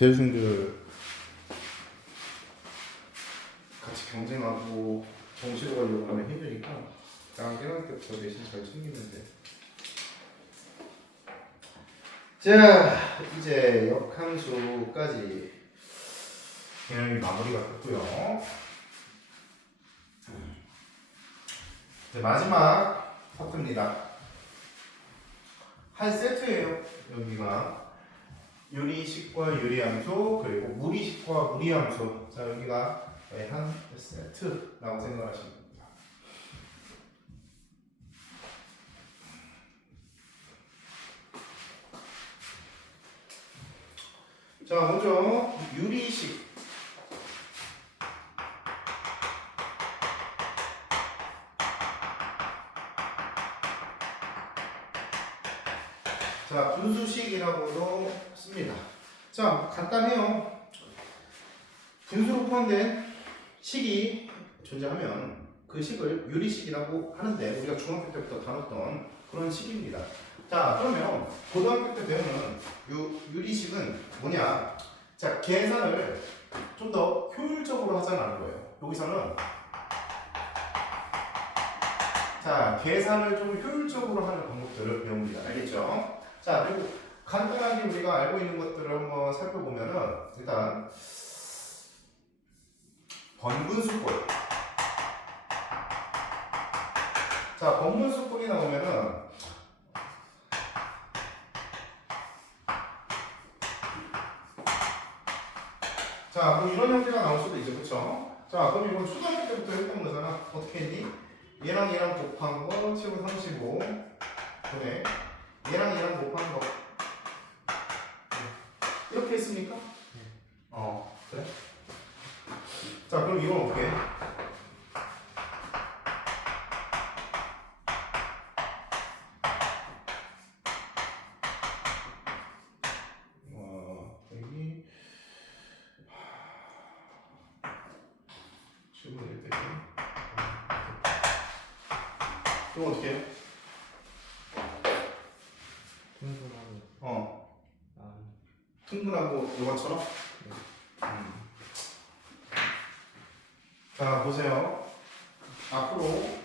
재수생들 같이 경쟁하고 정시로 가려고 하면 힘드니까 딱 1학년 때부터 내신 잘 챙기는데. 자, 이제 역함수까지 개념이 마무리가 됐고요. 이제 마지막 파트입니다. 한 세트예요. 여기가 유리식과 유리함수, 그리고 무리식과 무리함수. 자, 여기가 한 세트라고 생각하시면 됩니다. 자, 먼저 유리식. 자, 분수식이라고도 씁니다. 자, 간단해요. 분수로 포함된 식이 존재하면 그 식을 유리식이라고 하는데, 우리가 중학교 때부터 다뤘던 그런 식입니다. 자, 그러면 고등학교 때 배우는 유리식은 뭐냐? 자, 계산을 좀 더 효율적으로 하자는 거예요. 여기서는 자, 계산을 좀 효율적으로 하는 방법들을 배웁니다. 알겠죠? 자, 그리고 간단하게 우리가 알고 있는 것들을 한번 살펴보면은, 일단 번분수꼴. 자, 번분수꼴이 나오면은 자, 뭐 이런 형태가 나올 수도 있죠. 그쵸? 자, 그럼 이건 초등학교 때부터 했던 거잖아. 어떻게 했니? 얘랑 얘랑 곱한 거 7분 35 분의 얘랑 곱한 거 이렇게 했습니까? 그래? 자, 그럼 이건 어떻게 해? 여기 7분 1 빼기 이거 어떻게 해? 충분하고 이것처럼? 자, 보세요. 앞으로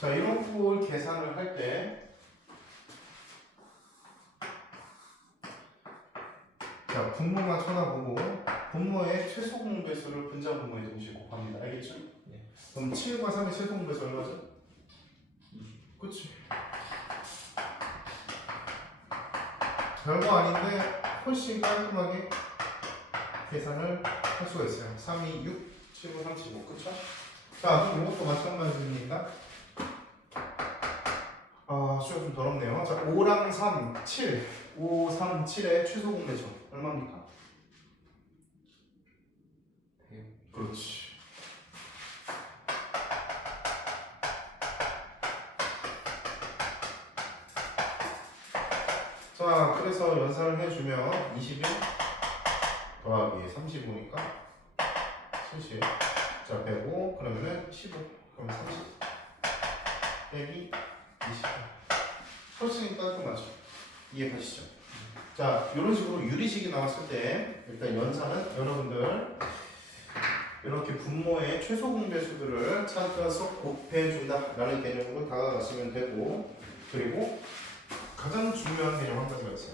자, 이런 꼴 계산을 할 때 자, 분모만 쳐다보고 분모의 최소 공배수를 분자 분모의 동시에 곱합니다. 알겠죠? 네. 그럼 7과 3의 최소 공배수 얼마죠? 그치? 별거 아닌데 훨씬 깔끔하게 계산을 할 수가 있어요. 3, 2, 6, 7, 35, 그쵸? 자, 그럼 이것도 마찬가지입니다. 수가 좀 더럽네요. 자, 5랑 3, 7. 5, 3, 7의 최소 공배수 얼마입니까? 그렇지. 자, 그래서 연산을 해주면 21 더하기 35니까 70. 자, 105 그러면은 15. 그러면 30 빼기 20. 훨씬 깔끔하죠. 이해가시죠? 자, 이런 식으로 유리식이 나왔을 때 일단 연산은 여러분들 이렇게 분모의 최소 공배수들을 찾아서 곱해준다 라는 개념으로 다가가시면 되고, 그리고 가장 중요한 개념 한 가지가 있어요.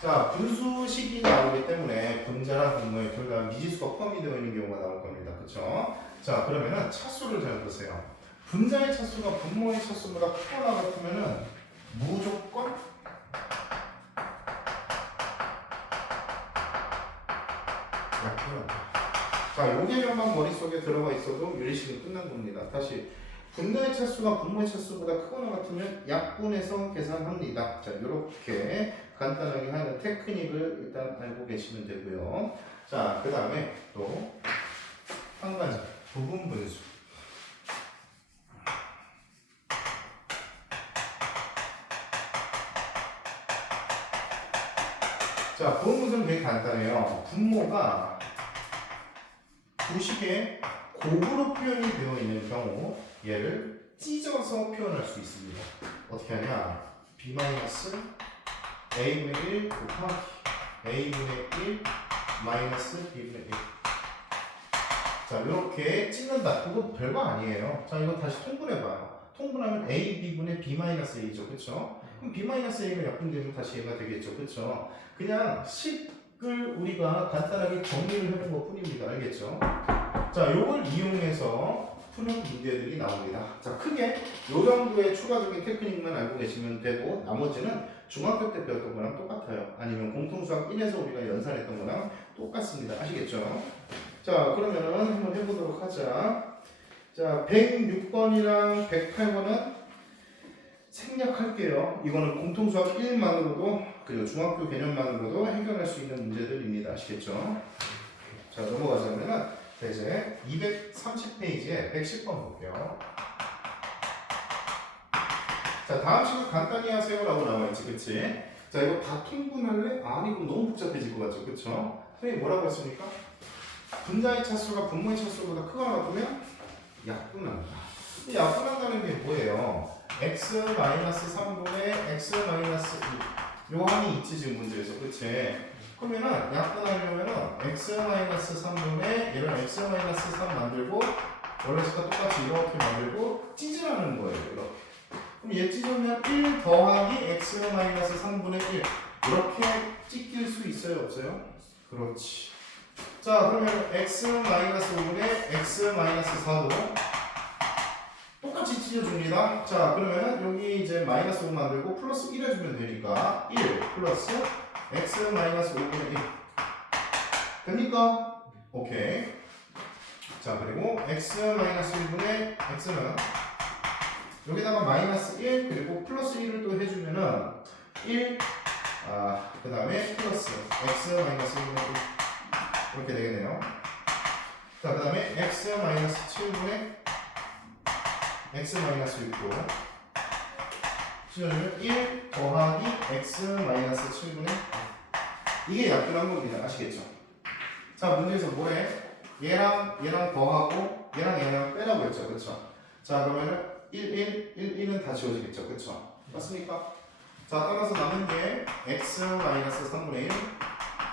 자, 분수식이 나오기 때문에 분자랑 분모에 둘 다 미지수가 포함이 되어 있는 경우가 나올 겁니다. 그쵸? 자, 그러면은 차수를 잘 보세요. 분자의 차수가 분모의 차수보다 크거나 같으면은 무조건 약분한다. 자, 요 개념만 머릿속에 들어가 있어도 유리식은 끝난 겁니다. 다시 분자의 차수가 분모의 차수보다 크거나 같으면 약분해서 계산합니다. 자, 요렇게 간단하게 하는 테크닉을 일단 알고 계시면 되고요. 자, 그 다음에 또 한 가지 부분 분수. 자, 부분 분수는 되게 간단해요. 분모 분모가 부식에 곱으로 표현이 되어 있는 경우 얘를 찢어서 표현할 수 있습니다. 어떻게 하냐? b-a분의 1 곱하기 a분의 1 마이너스 b분의 1. 자, 이렇게 찢는다. 그거 별거 아니에요. 자, 이거 다시 통분해봐요. 통분하면 a b분의 b-a죠. 그쵸? 그럼 b-a가 약분되면 다시 얘가 되겠죠. 그쵸? 그냥 식을 우리가 간단하게 정리를 해본 것 뿐입니다. 알겠죠? 자, 요걸 이용해서 푸는 문제들이 나옵니다. 자, 크게 요 정도의 추가적인 테크닉만 알고 계시면 되고, 나머지는 중학교 때 배웠던 거랑 똑같아요. 아니면 공통수학 1에서 우리가 연산했던 거랑 똑같습니다. 아시겠죠? 자, 그러면은 한번 해보도록 하자. 자, 106번이랑 108번은 생략할게요. 이거는 공통수학 1만으로도 그리고 중학교 개념만으로도 해결할 수 있는 문제들입니다. 아시겠죠? 자, 넘어가자면은 이제 230페이지에 110번 볼게요. 자, 다음 식을 간단히 하세요라고 나와있지, 그치? 자, 이거 다 통분할래? 아니, 그럼 너무 복잡해질 것 같죠, 그쵸? 선생님 뭐라고 했습니까? 분자의 차수가 분모의 차수보다 크거나 같으면 약분한다. 이 약분한다는 게 뭐예요? x-3분의 x-2 요 항이 있지 지금 문제에서, 그치? 그러면은 약분하려면은 x-3분의 얘를 x-3 만들고 원래 식과 똑같이 이렇게 만들고 찢으라는 거예요. 이렇게. 그럼 얘 찢으면 1 더하기 x-3분의 1 이렇게 찢길 수 있어요? 없어요? 그렇지. 자, 그러면 x-5분의 x-4도 똑같이 찢어줍니다. 자, 그러면 여기 이제 마이너스 5 만들고 플러스 1 해주면 되니까 1 플러스 x-5분의 1 됩니까? 오케이. 자, 그리고 x-1분의 x는 여기다가 마이너스 1 그리고 플러스 1을 또 해주면은 1 그 다음에 플러스 x-1분의 1 이렇게 되겠네요. 자, 그 다음에 x-7분의 x-6도 찢어주면 1 더하기 x-7분의 이게 약분한 겁니다. 아시겠죠? 자, 문제에서 뭐해? 얘랑 더하고 얘랑 빼라고 했죠. 그쵸? 자, 그러면은 1은 다 지워지겠죠. 그쵸? 맞습니까? 자, 따라서 남은 게 x-3분의 1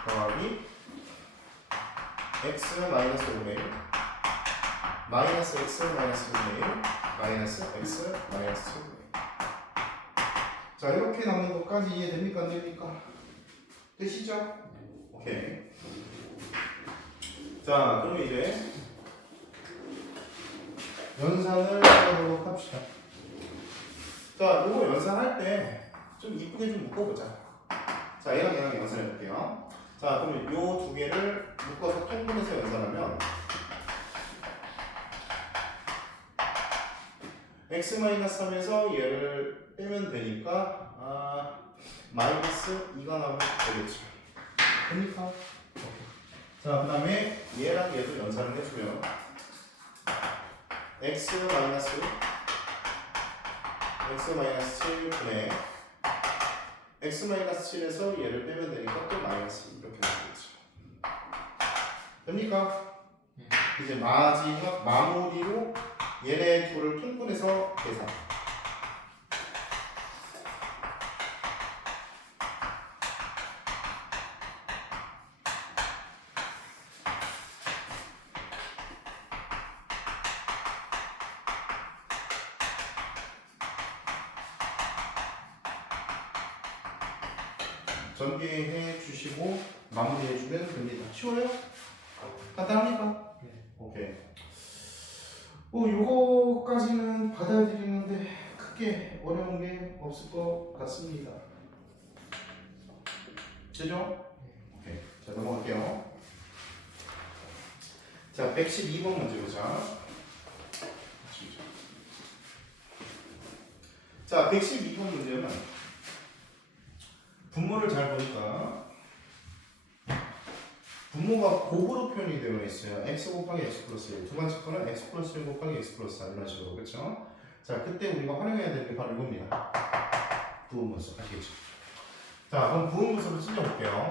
더하기 x-5분의 1 마이너스 x-5분의 1 마이너스 x-7분의 1 자, 이렇게 남는 것까지 이해됩니까? 안 됩니까? 되시죠? 오케이. 자, 그럼 이제 연산을 해보도록 합시다. 자, 이거 연산할 때 좀 이쁘게 좀 묶어보자. 자, 얘랑 연산해 볼게요. 자, 그러면 요 두 개를 묶어서 통분해서 연산하면 x-3에서 얘를 빼면 되니까 마이너스 2가 나오면 되겠죠. 됩니까? 자, 그 다음에 얘랑 얘도 연산을 해주면 x-7분의 x-7에서 얘를 빼면 되니까 또 마이너스 이렇게 나오겠죠. 됩니까? 이제 마지막 마무리로 얘네 둘을 통분해서 계산. 전개해 주시고 마무리해 주면 됩니다. 쉬워요? 간단합니까? 네. 오케이. 요거까지는 받아들이는데 크게 어려운 게 없을 것 같습니다. 되죠? 오케이. 자, 넘어갈게요. 자, 112번 문제 보자. 자, 112번 문제는 분모를 잘 보니까 분모가 곱으로 표현이 되어 있어요. x 곱하기 x 플러스 1. 두 번째 거는 x 플러스 1 곱하기 x 플러스 4 이런 식으로. 그렇죠? 자, 그때 우리가 활용해야 될 게 바로 이겁니다. 부분분수. 아시겠죠? 자, 그럼 부분분수를 찢어볼게요.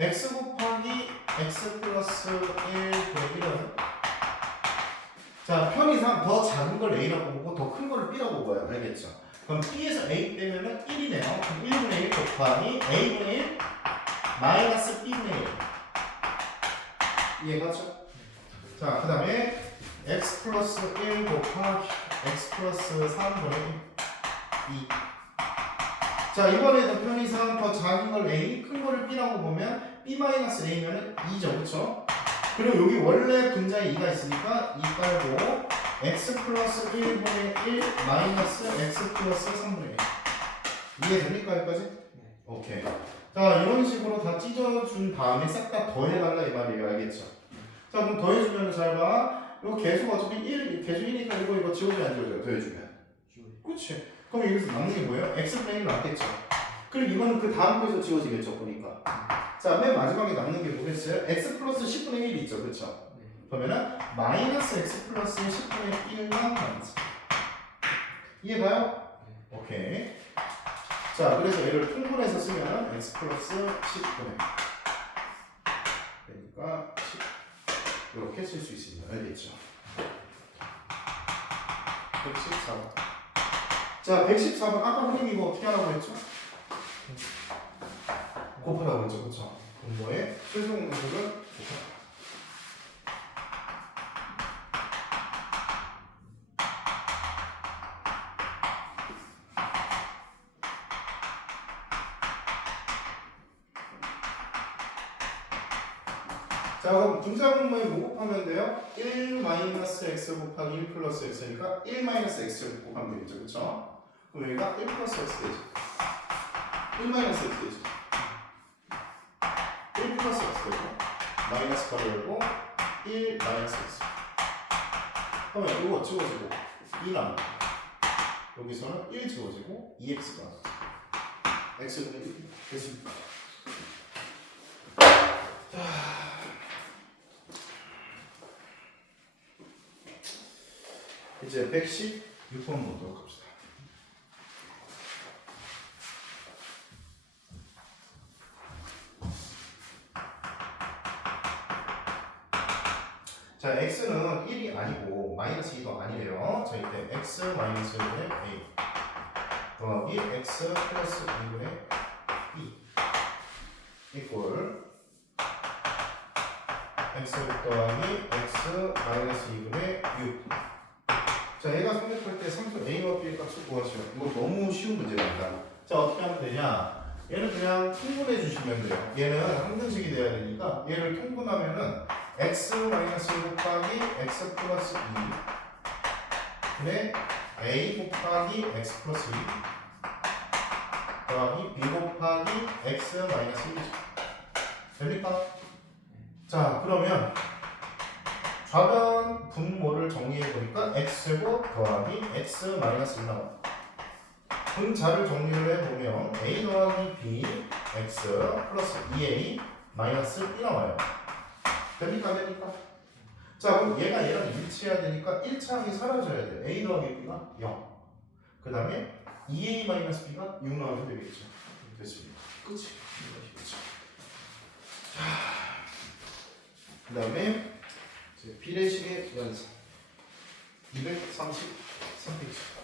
x 곱하기 x 플러스 1 1은 자 편의상 더 작은 걸 a라고 보고 더 큰 거를 b라고 봐요. 알겠죠? 그럼 b에서 a 빼면은 1이네요. 그럼 1분의 1 곱하기 a분의 1 마이너스 b분의 1 이해가죠? 자 그 다음에 x 플러스 1 곱하기 x 플러스 3분의 2 자 이번에도 편의상 더 작은 걸 a 큰 거를 b라고 보면 b 마이너스 a면은 2죠. 그쵸? 그리고 여기 원래 분자에 2가 있으니까 2 깔고 x 플러스 1분의 1 마이너스 x 플러스 3분의 1 이해됩니까 여기까지? 오케이. 자 이런 식으로 다 찢어준 다음에 싹 다 더해간다 이 말이에요. 알겠죠? 자 그럼 더해주면 잘 봐. 이거 계속 어차피 1, 계속 1이니까 이거 지워져야 안 지워져요? 더해주면 그치. 그럼 여기서 남는 게 뭐예요? x분의 1 남겠죠. 그리고 이거는 그 다음 거에서 지워지겠죠 보니까. 자 맨 마지막에 남는 게 뭐겠어요? x 플러스 10분의 1이 있죠. 그쵸? 그러면은 마이너스 x 플러스 10분의 1만 마이너스 이해가요? 오케이. 자 그래서 얘를 통분해서 쓰면 x 플러스 10분의 그러니까 10 이렇게 쓸 수 있습니다. 알겠죠? 114번. 자 114번 아까 선생님 이거 어떻게 하라고 했죠? 곱하라고 했죠. 그쵸? 분모의 최소 공식은 곱하라. 자 그럼 분자 분모에 뭐 곱하면 돼요? 1 마이너스 x 곱하기 1 플러스 x니까 1 마이너스 x 곱하면 되겠죠. 그쵸? 그럼 여기가 1 플러스 x 되죠. 1 마이너스 x 되죠. 1 플러스 x 되죠. 마이너스 가로 열고 1 마이너스 x 그러면 이거 지워지고 2 남아. 여기서는 1 지워지고 2x가 나와. x분의 1 됐습니까? 이제 116번 보도록 합시다. 자, x는 1이 아니고 마이너스 2도 아니래요. 자, 이때 x 마이너스 1분의 a 더하기 x 플러스 2분의 b 이꼴 x 더하기 x 마이너스 2분의 6. 자, 얘가 성립할 때 상수 a와 b의 값을 구하시오. 이거 너무 쉬운 문제입니다. 자, 어떻게 하면 되냐? 얘는 그냥 통분해 주시면 돼요. 얘는 항등식이 돼야 되니까 얘를 통분하면은 x 마이너스 1 곱하기 x 플러스 2 근데 a 곱하기 x 플러스 2 더하기 b 곱하기 x 마이너스 1이죠. 됩니까? 자, 그러면 좌변 분모를 정리해 보니까 x제곱 더하기 x 마이너스 1 나와요. 분자를 정리를 해보면 a 더하기 b x 플러스 2a 마이너스 1 나와요. 됩니까? 됩니까? 자 그럼 얘가 얘랑 일치해야 되니까 1차항이 사라져야 돼요. a 더하기 b가 0. 그 다음에 2a 마이너스 b가 6 나오면 되겠죠. 됐습니다. 끝이 이것이겠죠. 그 다음에 비례식의 연산 233페이지.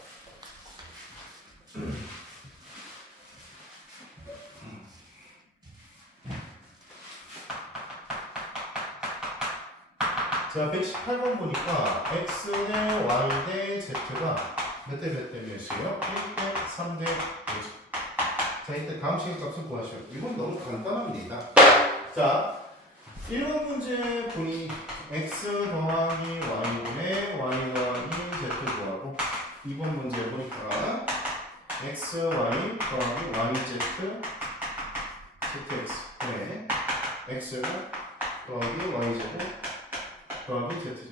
자, 118번 보니까 x 대 y 대 z가 몇 대 몇이에요? 1대 3대 5. 자, 이때 다음 시간 값을 구하시오. 이건 너무 간단합니다. 자, 1번 문제 보니 x 더하기 y분의 y 더하기 z 구하고 2번 문제 보니까 x, y 더하기 y, z, zx 네, x 더하기 y, z 더하기 z.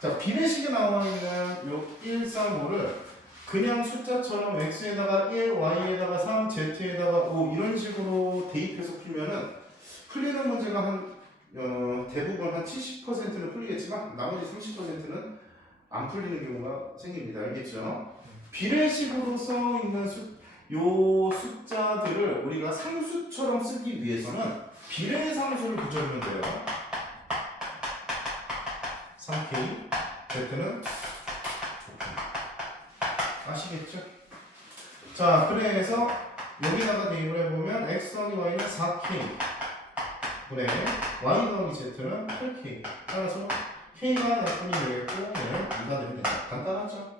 자, 비례식에 나와 있는 요 1, 3, 5를 그냥 숫자처럼 x에다가 1, y에다가 3, z에다가 5 이런 식으로 대입해서 풀면은 풀리는 문제가 한 대부분 한 70%는 풀리겠지만 나머지 30%는 안 풀리는 경우가 생깁니다. 알겠죠? 비례식으로 써 있는 요 숫자들을 우리가 상수처럼 쓰기 위해서는 비례 상수를 붙여주면 돼요. 3K, Z는 5K. 아시겠죠? 자, 그래서 여기다가 대입을 해보면 X 더하기 Y는 4K 분의 Y 더하기 Z는 8K. 따라서 K가 약분이 되겠고 얘는 2가 되면 된다. 간단하죠?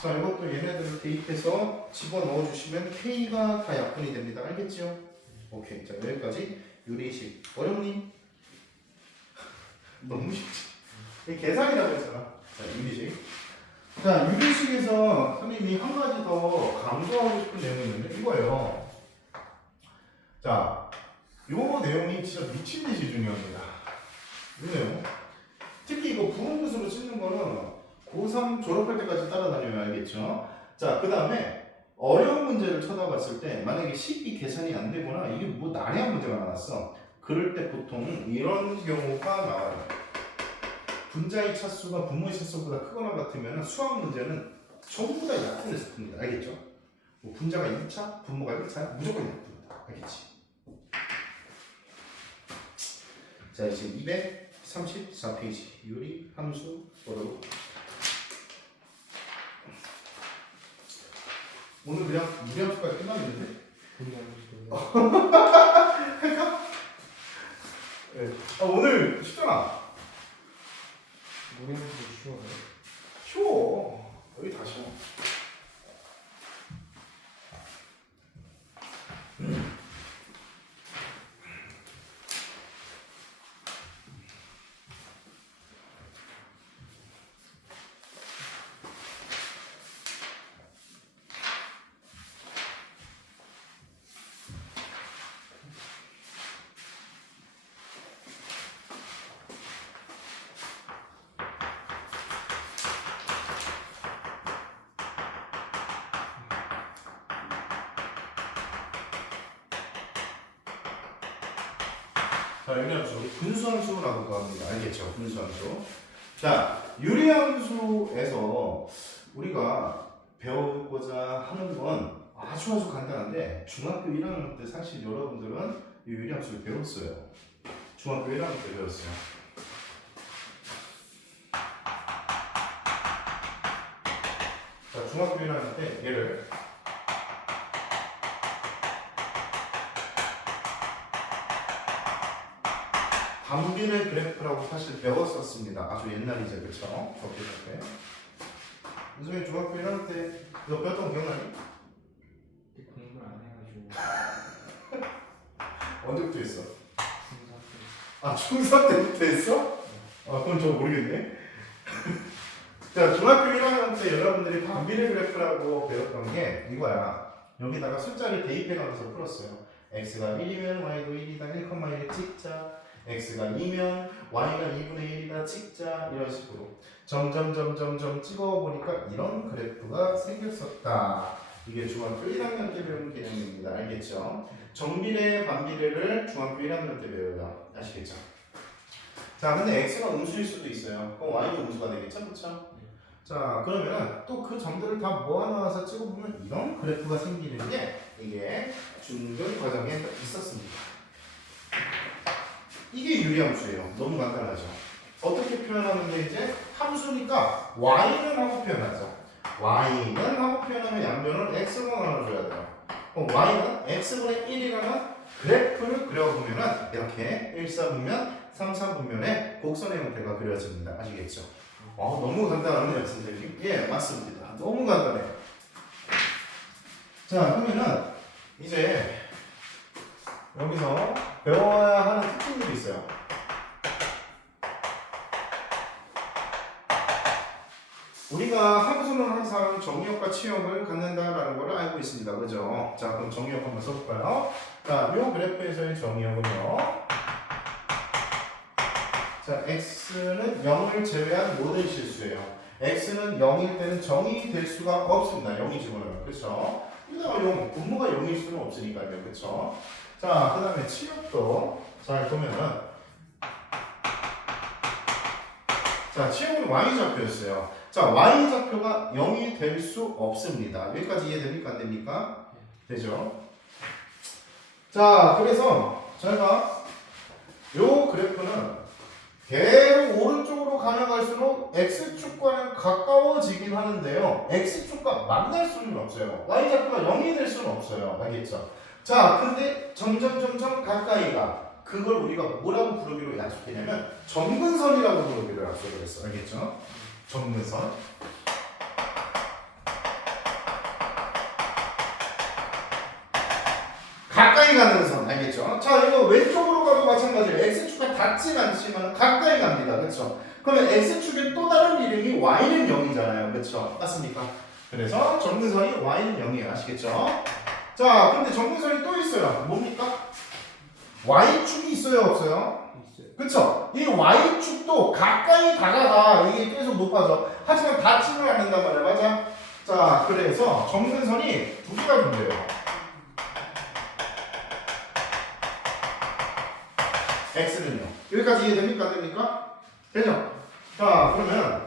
자, 이것도 얘네들을 대입해서 집어넣어 주시면 K가 다 약분이 됩니다. 알겠죠? 오케이. 자, 여기까지 유리식. 어렵니? 너무 쉽지. 이게 계산이라고 했잖아. 자, 유리식. 자, 유리식에서 선생님이 한 가지 더 강조하고 싶은 내용이 있는데 이거예요. 자, 요 내용이 진짜 미친 듯이 중요합니다. 이 내용. 특히 이거 부분분수로 찍는 거는 고3 졸업할 때까지 따라다녀야 알겠죠? 자, 그 다음에 어려운 문제를 쳐다봤을 때 만약에 식이 계산이 안 되거나 이게 뭐 난해한 문제가 나왔어. 그럴 때 보통 이런 경우가 나와요. 분자의 차수가 분모의 차수보다 크거나 같으면 수학 문제는 전부 다 약분해서 풉니다. 알겠죠? 뭐 분자가 2차, 분모가 1차 무조건 약분입니다. 알겠지? 자, 지금 234페이지 유리 함수 보도록. 오늘 그냥 무리함수까지 끝났는데? 할까? 네. 아, 오늘 쉽잖아. 무리함수 쉬워요? 쉬워. 여기 다 쉬워. 자, 유리함수, 분수함수라고 합니다. 알겠죠? 분수함수. 자, 유리함수에서 우리가 배우고자 하는 건 아주 간단한데 중학교 1학년 때 사실 여러분들은 이 유리함수를 배웠어요. 중학교 1학년 때 배웠어요. 자, 중학교 1학년 때 얘를 반비례 그래프라고 사실 배웠었습니다. 아주 옛날이죠, 그렇죠? 접근할 때. 요즘에 중학교 1학년 때 너 배웠던 거 기억나니? 공부를 안 해가지고 언제부터 했어? 중4 때. 아, 중3 때부터 했어? 아, 그건 저 모르겠네. 자, 중학교 1학년 때 여러분들이 반비례 그래프라고 배웠던 게 이거야. 여기다가 숫자를 대입해가면서 풀었어요. x가 1이면 y도 1이다, 1,1 찍자. x가 2면 y가 2분의 1이다 찍자. 이런 식으로 점점 찍어보니까 이런 그래프가 생겼었다. 이게 중학교 1학년 때 배운 개념입니다. 알겠죠? 정비례, 반비례를 중학교 1학년 때 배워요. 아시겠죠? 자, 근데 x가 음수일 수도 있어요. 그럼 y도 음수가 되겠죠? 그렇죠? 자, 그러면 또 그 점들을 다 모아놓아서 찍어보면 이런 그래프가 생기는 게 이게 중등 과정에 있었습니다. 이게 유리함수예요. 너무 간단하죠. 어떻게 표현하면 돼? 이제 함수니까 y는 하고 표현하죠. y는 하고 표현하면 양변을 x로 나눠줘야 돼요. 그럼 y는 x분의 1이라는 그래프를 그려보면은 이렇게 1사분면, 3사분면의 곡선의 형태가 그려집니다. 아시겠죠? 너무 간단하네요, 선생님. 예, 맞습니다. 너무 간단해요. 자, 그러면은 이제 여기서 배워야 하는 특징들이 있어요. 우리가 함수는 항상 정의역과 치역을 갖는다라는 걸 알고 있습니다. 그죠? 자, 그럼 정의역 한번 써볼까요? 자, 이 그래프에서의 정의역은요. 자, x는 0을 제외한 모든 실수예요. x는 0일 때는 정의 될 수가 없습니다. 0이 집어넣으면. 그렇죠? 여기다가 0, 분모가 0일 수는 없으니까요. 그렇죠? 자, 그 다음에 치역도 잘 보면은 자, 치용은 y좌표였어요. 자, y좌표가 0이 될 수 없습니다. 여기까지 이해됩니까? 안 됩니까? 되죠? 자, 그래서 저희가 요 그래프는 계속 오른쪽으로 가면 갈수록 x축과는 가까워지긴 하는데요. x축과 만날 수는 없어요. y좌표가 0이 될 수는 없어요. 알겠죠? 자, 근데 점점 가까이 가. 그걸 우리가 뭐라고 부르기로 약속했냐면 점근선이라고 부르기로 약속을 했어. 알겠죠? 점근선. 가까이 가는 선. 알겠죠? 자, 이거 왼쪽으로 가도 마찬가지예요. x축과 닿진 않지만 가까이 갑니다. 그렇죠? 그러면 x축의 또 다른 이름이 y는 0이잖아요. 그렇죠? 맞습니까? 그래서 점근선이 y는 0이에요. 아시겠죠? 자, 근데 점근선이 또 있어요. 뭡니까? y축이 있어요, 없어요? 있어요. 그쵸? 이 y축도 가까이 다가가 이게 계속 높아져. 하지만 닿지는 않는단 말이야. 맞아? 자, 그래서 점근선이 두 개가 존재해요. x는요. 여기까지 이해됩니까? 안 됩니까? 되죠? 자, 그러면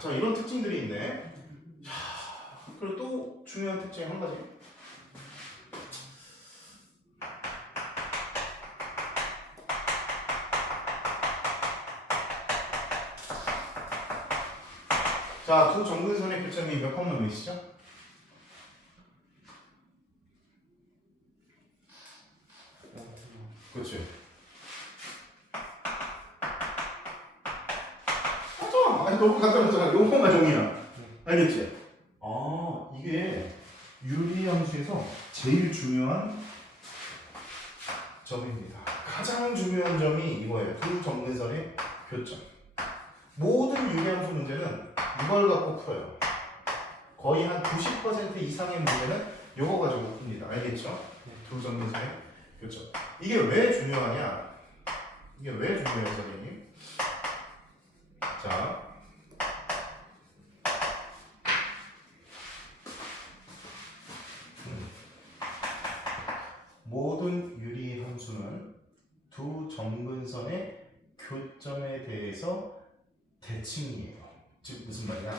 자, 이런 특징들이 있네. 그리고 또 중요한 특징 한 가지. 자, 두 점근선의 교점이 몇 컴마 몇이죠? 그렇지. 맞아. 아니, 너무 간단하잖아. 요거만 정이야. 알겠지? 아, 이게 유리함수에서 제일 중요한 점입니다. 가장 중요한 점이 이거예요. 두 점근선의 교점. 모든 유리함수 문제는 이걸 갖고 풀어요. 거의 한 90% 이상의 문제는 이거 가지고 풉니다. 알겠죠? 두 점근선의 교점. 이게 왜 중요하냐? 이게 왜 중요해요, 선생님? 자, 모든 유리 함수는 두 점근선의 교점에 대해서 대칭이에요. 즉 무슨 말이야?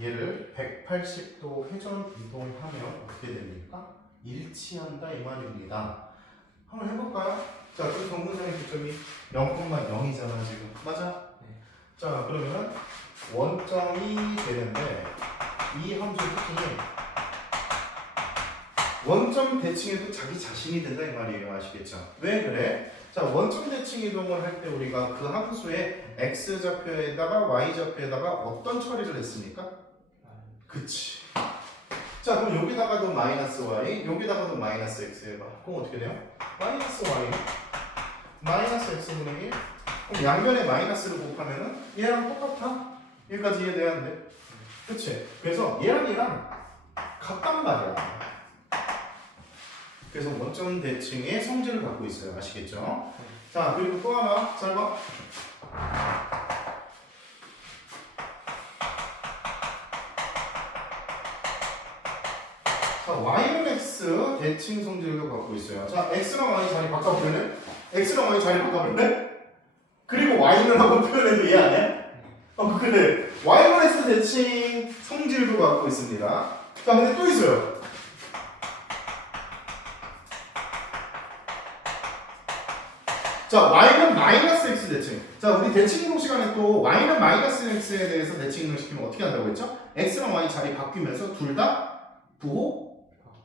얘를 180도 회전 이동하면 어떻게 됩니까? 일치한다 이 말입니다. 한번 해볼까요? 자, 그 점근선의 교점이 0,0이잖아 지금. 맞아? 네. 자, 그러면 원점이 되는데 이 함수의 특징이 원점 대칭에도 자기 자신이 된다 이 말이에요. 아시겠죠? 왜 그래? 자, 원점 대칭 이동을 할 때 우리가 그 함수의 x좌표에다가 y좌표에다가 어떤 처리를 했습니까? 그치. 자, 그럼 여기다가도 마이너스 y, 여기다가도 마이너스 x 해봐. 그럼 어떻게 돼요? 마이너스 y, 마이너스 x분의 1. 그럼 양면에 마이너스를 곱하면은 얘랑 똑같아. 여기까지 이해돼야 하는데. 그치? 그래서 얘랑 같단 말이야. 그래서 원점 대칭의 성질을 갖고 있어요. 아시겠죠? 자, 그리고 또 하나, 잘 봐. 자, y는 x 대칭 성질도 갖고 있어요. 자, x랑 y 자리 바꿔볼래? x랑 y 자리 바꿔볼래? 그리고 y는 하고 표현해도 이해 안 해? 근데 y는 x 대칭 성질도 갖고 있습니다. 자, 근데 또 있어요. 자, y는 마이너스 x 대칭. 자, 우리 대칭 이동 시간에 또 y는 마이너스 x에 대해서 대칭 이동을 시키면 어떻게 한다고 했죠? x랑 y 자리 바뀌면서 둘 다 부호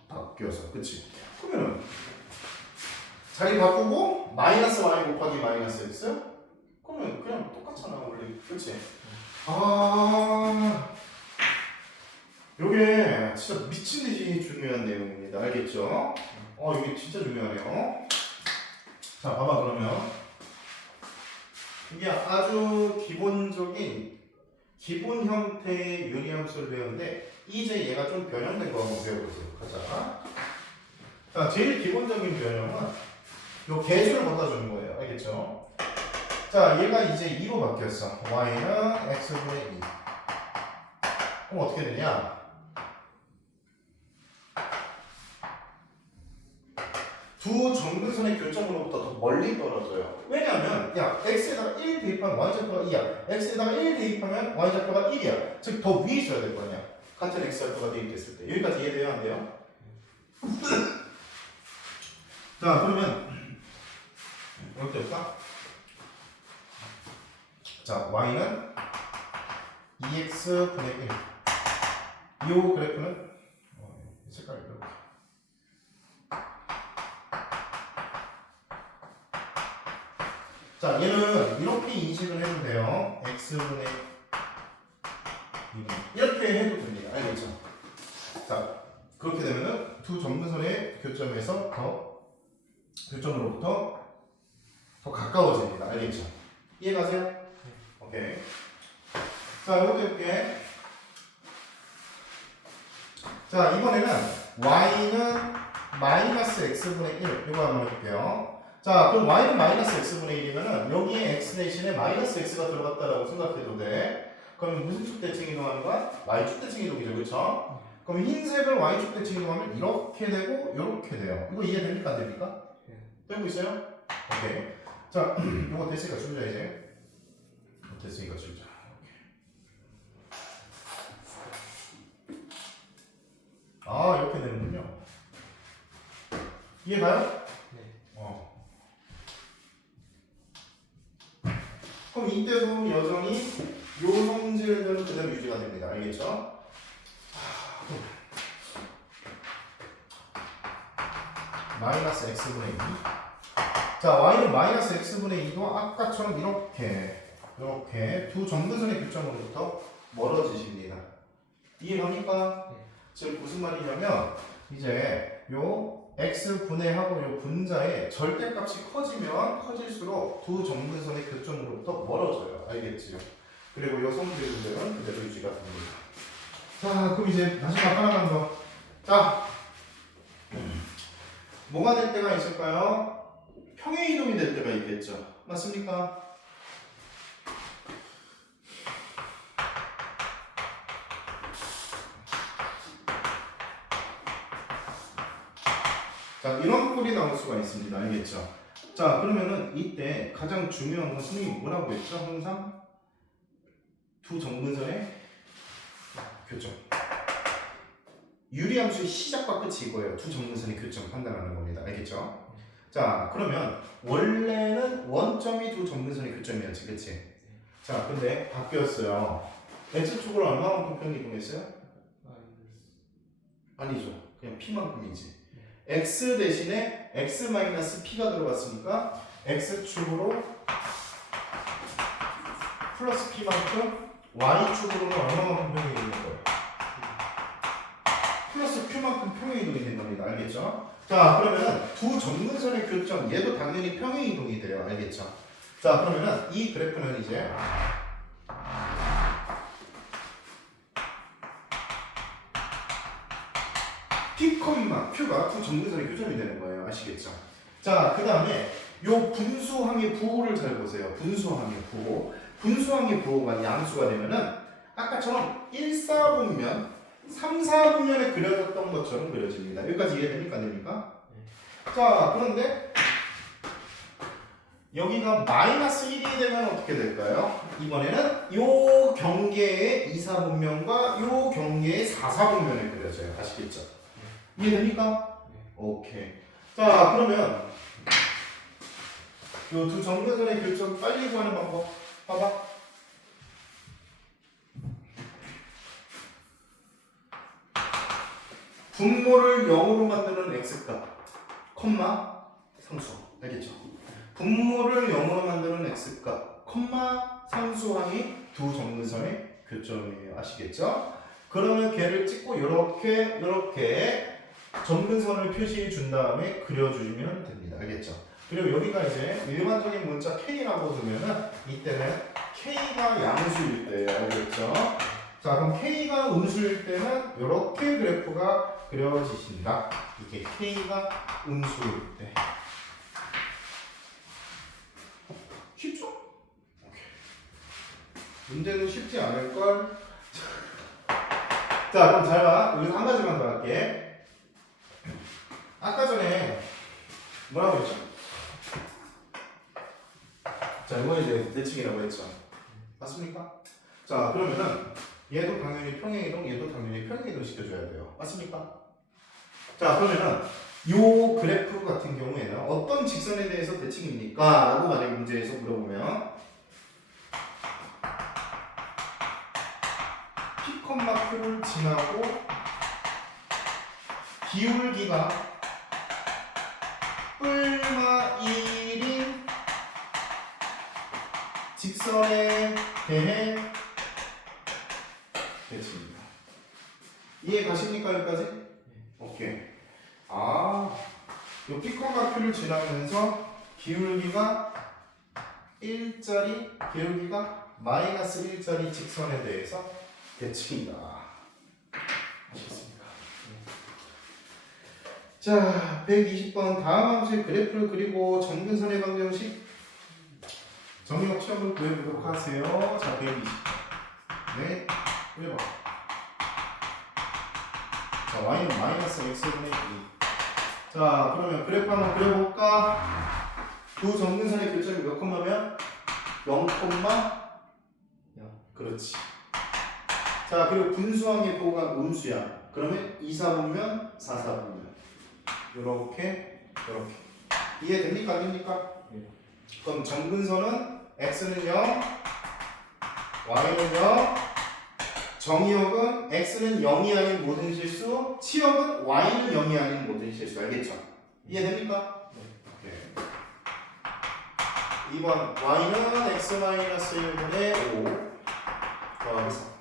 바뀌어서. 그치? 그러면 자리 바꾸고 마이너스 y 곱하기 마이너스 x? 그러면 그냥 똑같잖아 원래. 그치? 요게 진짜 미친듯이 중요한 내용입니다. 알겠죠? 이게 진짜 중요하네요. 자, 봐봐. 그러면 이게 아주 기본적인 기본 형태의 유리함수를 배웠는데 이제 얘가 좀 변형된 거 한번 배워보세요. 가자. 자, 제일 기본적인 변형은 요 개수를 바꿔주는 거예요. 알겠죠? 자, 얘가 이제 2로 바뀌었어. y는 x분의 2. 그럼 어떻게 되냐? 두 정근선의 교점으로부터 더 멀리 떨어져요. 왜냐하면 야 x에다가 1 대입하면 y좌표가 2야. x에다가 1 대입하면 y좌표가 1이야. 즉 더 위에 있어야 될 거 아니야. 같은 x좌표가 대입됐을 때. 여기까지 이해돼요? 안 돼요? 자 그러면 이렇게 볼까? 자 y는 2x 분의 1. 이 그래프는 색깔이 이렇게. 자, 얘는 이렇게 인식을 해도 돼요. x분의 2. 이렇게 해도 됩니다. 알겠죠? 자, 그렇게 되면은 두 점근선의 교점으로부터 더 가까워집니다. 알겠죠? 이해가세요? 오케이. 자, 이것도 해볼게. 자, 이번에는 y는 마이너스 x분의 1. 이거 한번 해볼게요. 자, 그럼 y는 마이너스 x분의 1이면은 여기에 x 대신에 마이너스 x가 들어갔다라고 생각해도 돼. 그럼 무슨 축 대칭 이동하는 거야? y축 대칭 이동이죠, 그렇죠? 그럼 흰색을 y축 대칭 이동하면 이렇게 되고 이렇게 돼요. 이거 이해됩니까, 안 됩니까? 되고 있어요? 오케이. 자, 이거 됐으니까 줄자 이제. 됐으니까 줄자. 아, 이렇게 되는군요. 이해가요? 네. 그럼 이때도 여전히 요 성질들은 그대로 유지가 됩니다. 알겠죠? 마이너스 x분의 2. 자, y는 마이너스 x분의 2도 아까처럼 이렇게 두 점근선의 교점으로부터 멀어지십니다. 이해합니까? 네. 지금 무슨 말이냐면 이제 요 x분해하고 요 분자의 절대값이 커질수록 두 점근선의 교점으로부터 멀어져요. 알겠지요? 그리고 요 성질들은 그대로 유지가 됩니다. 자, 그럼 이제 마지막 하나만 더. 자, 뭐가 될 때가 있을까요? 평행이동이 될 때가 있겠죠. 맞습니까? 자, 이런 꼴이 나올 수가 있습니다. 알겠죠? 자, 그러면은 이때 가장 중요한 건 선생님이 뭐라고 했죠? 항상 두 정근선의 교점. 유리함수의 시작과 끝이 이거예요. 두 정근선의 교점 판단하는 겁니다. 알겠죠? 자, 그러면 원래는 원점이 두 정근선의 교점이었지, 그치? 자, 근데 바뀌었어요. x축으로 얼마만큼 평행이동했어요? 아니죠. 그냥 p만큼이지. x 대신에 x-p가 들어갔으니까 x축으로 플러스 p만큼 y축으로는 얼마만큼 평행이동인 거예요? 플러스 q만큼 평행이동이 된 겁니다. 알겠죠? 자, 그러면은 두 점근선의 교점 얘도 당연히 평행이동이 돼요. 알겠죠? 자, 그러면은 이 그래프는 이제 P, Q가 두 점근선의 교점이 되는 거예요. 아시겠죠? 자, 그 다음에 요 분수항의 부호를 잘 보세요. 분수항의 부호. 분수항의 부호가 양수가 되면은 아까처럼 1, 4분면, 3, 4분면에 그려졌던 것처럼 그려집니다. 여기까지 이해됩니까? 안 됩니까? 자, 그런데 여기가 마이너스 1이 되면 어떻게 될까요? 이번에는 요 경계의 2, 4분면과 요 경계의 4, 4분면에 그려져요. 아시겠죠? 이해됩니까? 오케이. 자, 그러면 요 두 정근선의 교점 빨리 구하는 방법 봐봐. 분모를 0으로 만드는 x값, 콤마 상수. 알겠죠? 분모를 0으로 만드는 x값, 콤마 상수항이 두 정근선의 교점이에요. 아시겠죠? 그러면 걔를 찍고 이렇게 점근선을 표시해 준 다음에 그려주시면 됩니다. 알겠죠? 그리고 여기가 이제 일반적인 문자 K라고 두면은 이때는 K가 양수일 때예요. 알겠죠? 자, 그럼 K가 음수일 때는 이렇게 그래프가 그려지신다. 이게 K가 음수일 때. 쉽죠? 오케이. 문제는 쉽지 않을걸? 자, 그럼 잘 봐. 여기서 한 가지만 더 할게. 아까 전에 뭐라고 했죠? 자, 이번에 이제 대칭이라고 했죠. 맞습니까? 자, 그러면은 얘도 당연히 평행이동, 얘도 당연히 평행이동 시켜줘야 돼요. 맞습니까? 자, 그러면은 요 그래프 같은 경우에는 어떤 직선에 대해서 대칭입니까? 라고 만약에 문제에서 물어보면 P, Q를 지나고 기울기가 뿔마 1인 직선에 대해 대칭입니다. 이해 가십니까? 여기까지? 오케이. 아, 요 P과 Q를 지나면서 기울기가 1짜리, 기울기가 마이너스 1짜리 직선에 대해서 대칭이다. 아시겠습니까? 자, 120번 다음 함수의 그래프를 그리고 정근선의 방정식 정의역 취업을 구해보도록 하세요. 자, 120. 네, 그래봐. 자, y는 마이너스 x분의 2. 자, 그러면 그래프 한번 그려볼까? 두 정근선의 교점이 몇 콤마면? 0, 그렇지. 자, 그리고 분수항의 보호가 음수야. 그러면 2, 4분면, 4, 4분면. 요렇게, 요렇게. 이해됩니까? 안 됩니까? 네. 그럼 정근선은 x는 0, y는 0, 정의역은 x는 0이 아닌 모든 실수, 치역은 y는 0이 아닌 모든 실수. 알겠죠? 이해됩니까? 네. 2번 y는 x-1분의 5 더하기 3.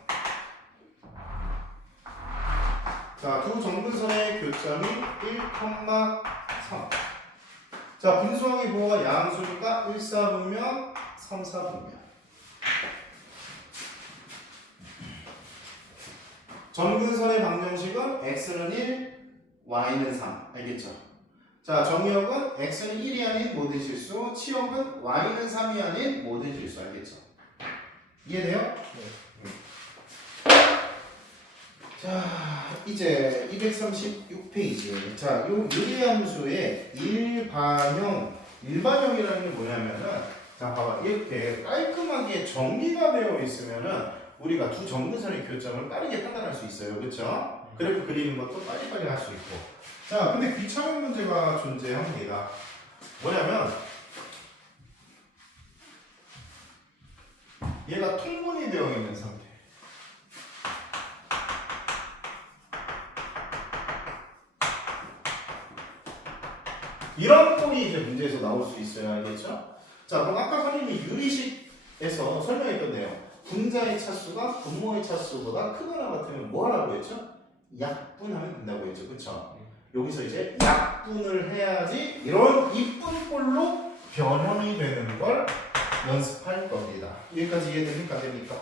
자, 두 정근선의 교점이 1,3. 자, 분수항의 부호가 양수니까 1, 4분면, 3, 4분면. 정근선의 방정식은 x는 1, y는 3. 알겠죠? 자, 정의역은 x는 1이 아닌 모든 실수, 치역은 y는 3이 아닌 모든 실수. 알겠죠? 이해돼요? 네. 자, 이제 236페이지. 자, 요 유리함수의 일반형이라는 게 뭐냐면은, 자, 봐봐. 이렇게 깔끔하게 정리가 되어 있으면은 우리가 두 정근선의 교점을 빠르게 판단할 수 있어요. 그렇죠? 그래프 그리는 것도 빨리빨리 할 수 있고. 자, 근데 귀찮은 문제가 존재합니다. 뭐냐면 얘가 통분이 되어 있는 상태. 이런 꼴이 이제 문제에서 나올 수 있어요. 알겠죠? 자, 그럼 아까 선생님이 유리식에서 설명했던 내용. 분자의 차수가 분모의 차수보다 크거나 같으면 뭐 하라고 했죠? 약분하면 된다고 했죠. 그쵸? 여기서 이제 약분을 해야지 이런 이쁜 꼴로 변형이 되는 걸 연습할 겁니다. 여기까지 이해됩니까? 안 됩니까?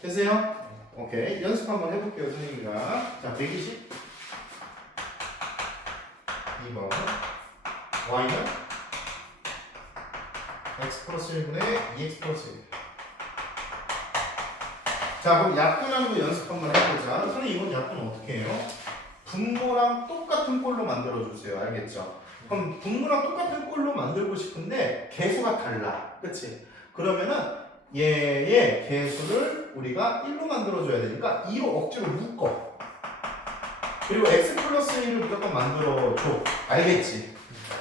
되세요? 오케이. 연습 한번 해볼게요. 선생님이랑. 자, 120. 2번. y는 x 플러스 1분의 2x 플러스 1. 자, 그럼 약분하는 거 연습 한번 해보자. 선생님 이건 약분 어떻게 해요? 분모랑 똑같은 꼴로 만들어주세요. 알겠죠? 그럼 분모랑 똑같은 꼴로 만들고 싶은데 개수가 달라. 그치? 그러면은 얘의 개수를 우리가 1로 만들어줘야 되니까 2로 억지로 묶어. 그리고 x 플러스 1을 무조건 만들어줘. 알겠지?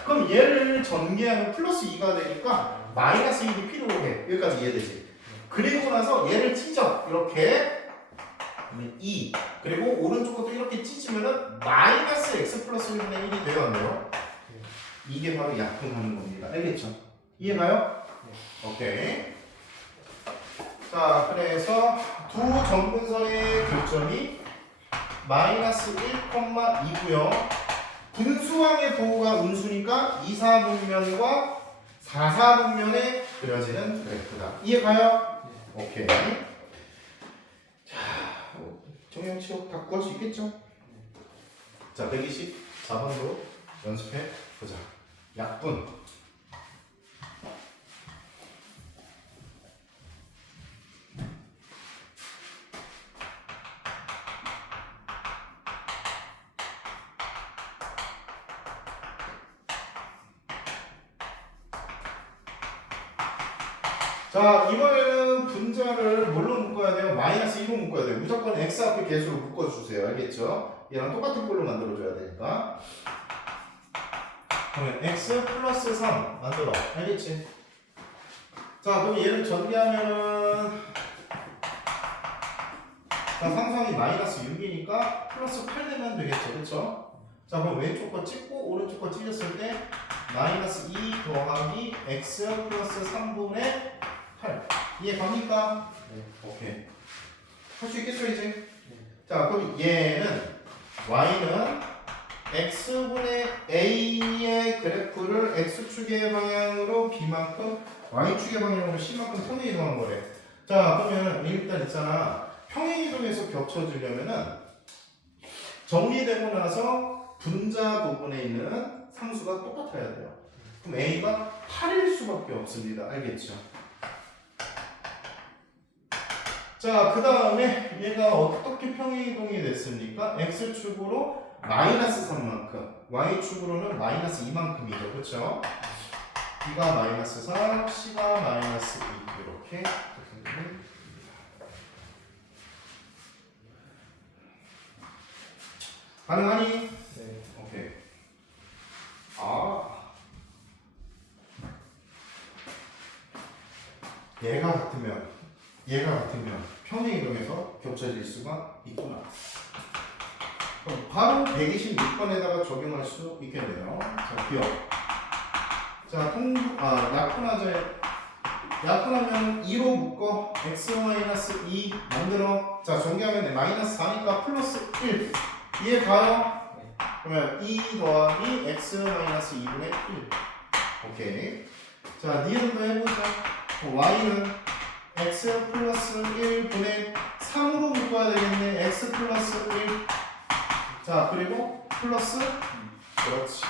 그럼 얘를 전개하면 플러스 2가 되니까 마이너스 1이 필요해. 여기까지 이해되지? 그리고 나서 얘를 찢어. 이렇게 2. 그리고 오른쪽 것도 이렇게 찢으면은 마이너스 x 플러스 1분의 1이 돼요. 안 돼요? 이게 바로 약분하는 겁니다. 알겠죠? 이해가요? 오케이. 자, 그래서 두 정근선의 교점이 마이너스 1,2고요. 분수항의 부호가 음수니까 2, 4분면과 4, 4분면에 그려지는 그래프다. 이해가요? 오케이. 자, 정형 치역 다 구할 수 있겠죠? 자, 124번도 연습해 보자. 약분. 자, 이번에는 분자를 뭘로 묶어야 돼요? 마이너스 2로 묶어야 돼요. 무조건 x 앞에 개수로 묶어주세요. 알겠죠? 얘랑 똑같은 꼴로 만들어줘야 되니까. 그러면 x 플러스 3 만들어. 알겠지? 자, 그럼 얘를 전개하면은 자, 상수항이 마이너스 6이니까 플러스 8 되면 되겠죠. 그쵸? 자, 그럼 왼쪽 거 찍고 오른쪽 거 찢었을 때 마이너스 2 더하기 x 플러스 3분의 8 이해 갑니까? 네. 오케이. 할 수 있겠죠 이제? 네. 자, 그럼 얘는 y는 x분의 a의 그래프를 x축의 방향으로 b만큼 y축의 방향으로 c만큼 평행 이동한 거래. 자, 그러면 일단 있잖아. 평행 이동해서 겹쳐지려면은 정리되고 나서 분자 부분에 있는 상수가 똑같아야 돼요. 그럼 a가 8일 수밖에 없습니다. 알겠죠? 자, 그 다음에 얘가 어떻게 평행이동이 됐습니까? x축으로 마이너스 3만큼, y축으로는 마이너스 2만큼이죠. 그렇죠? b가 마이너스 3, c가 마이너스 2 이렇게 가능하니? 네. 오케이. 아, 얘가 같으면 평행이동해서 겹쳐질 수가 있구나. 그럼 바로 126번에다가 적용할 수 있겠네요. 자, 기억. 자, 약분하면 2로 묶어 x-2 만들어. 자, 전개하면 돼. 마이너스 4니까 플러스 1. 이해 가요? 네. 그러면 2 더하기 x-2분의 1. 오케이. 자, 니은도 해보자. y는 x 플러스 1분의 3으로 묶어야 되겠네. x 플러스 1. 자, 그리고 플러스 그렇지.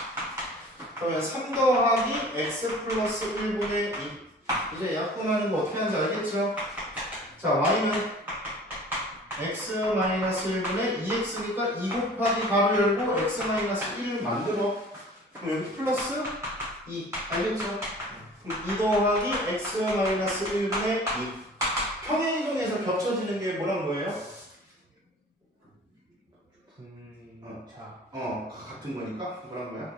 그러면 3 더하기 x 플러스 1분의 2. 이제 약분하는 거 어떻게 하는지 알겠죠? 자, y는 x 마이너스 1분의 2x니까 2 곱하기 가로 열고 x 마이너스 1 만들어. 그럼 여기 플러스 2. 알겠죠? 그럼 2 더하기 x 마이너스 1분의 2. 평행이동에서 겹쳐지는 게 뭐란 거예요? 분자. 같은 거니까 뭐란 거야?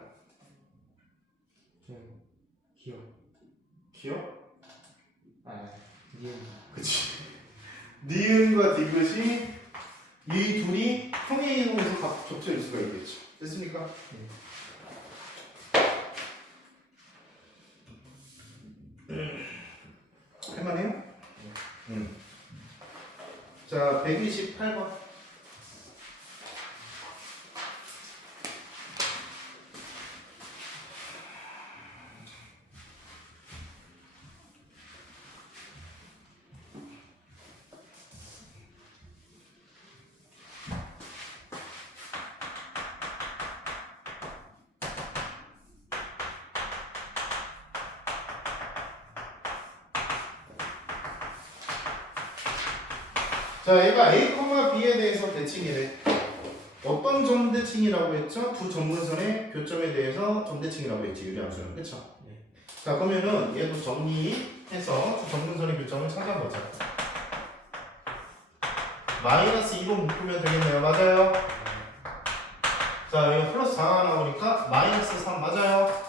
기억. 기억? 니은. 그치. 니은과 디귿이 이 둘이 평행이동에서 겹쳐질 수가 있겠죠. 됐습니까? 네. 할만해요? 자, 128번. 자, 얘가 A, B에 대해서 대칭이래. 어떤 점대칭이라고 했죠? 두 점근선의 교점에 대해서 점대칭이라고 했지, 유리함수는. 그쵸? 네. 자, 그러면은 얘도 정리해서 두 점근선의 교점을 찾아보자. 마이너스 2로 묶으면 되겠네요. 맞아요? 자, 여기 플러스 4가 나오니까 마이너스 3 맞아요?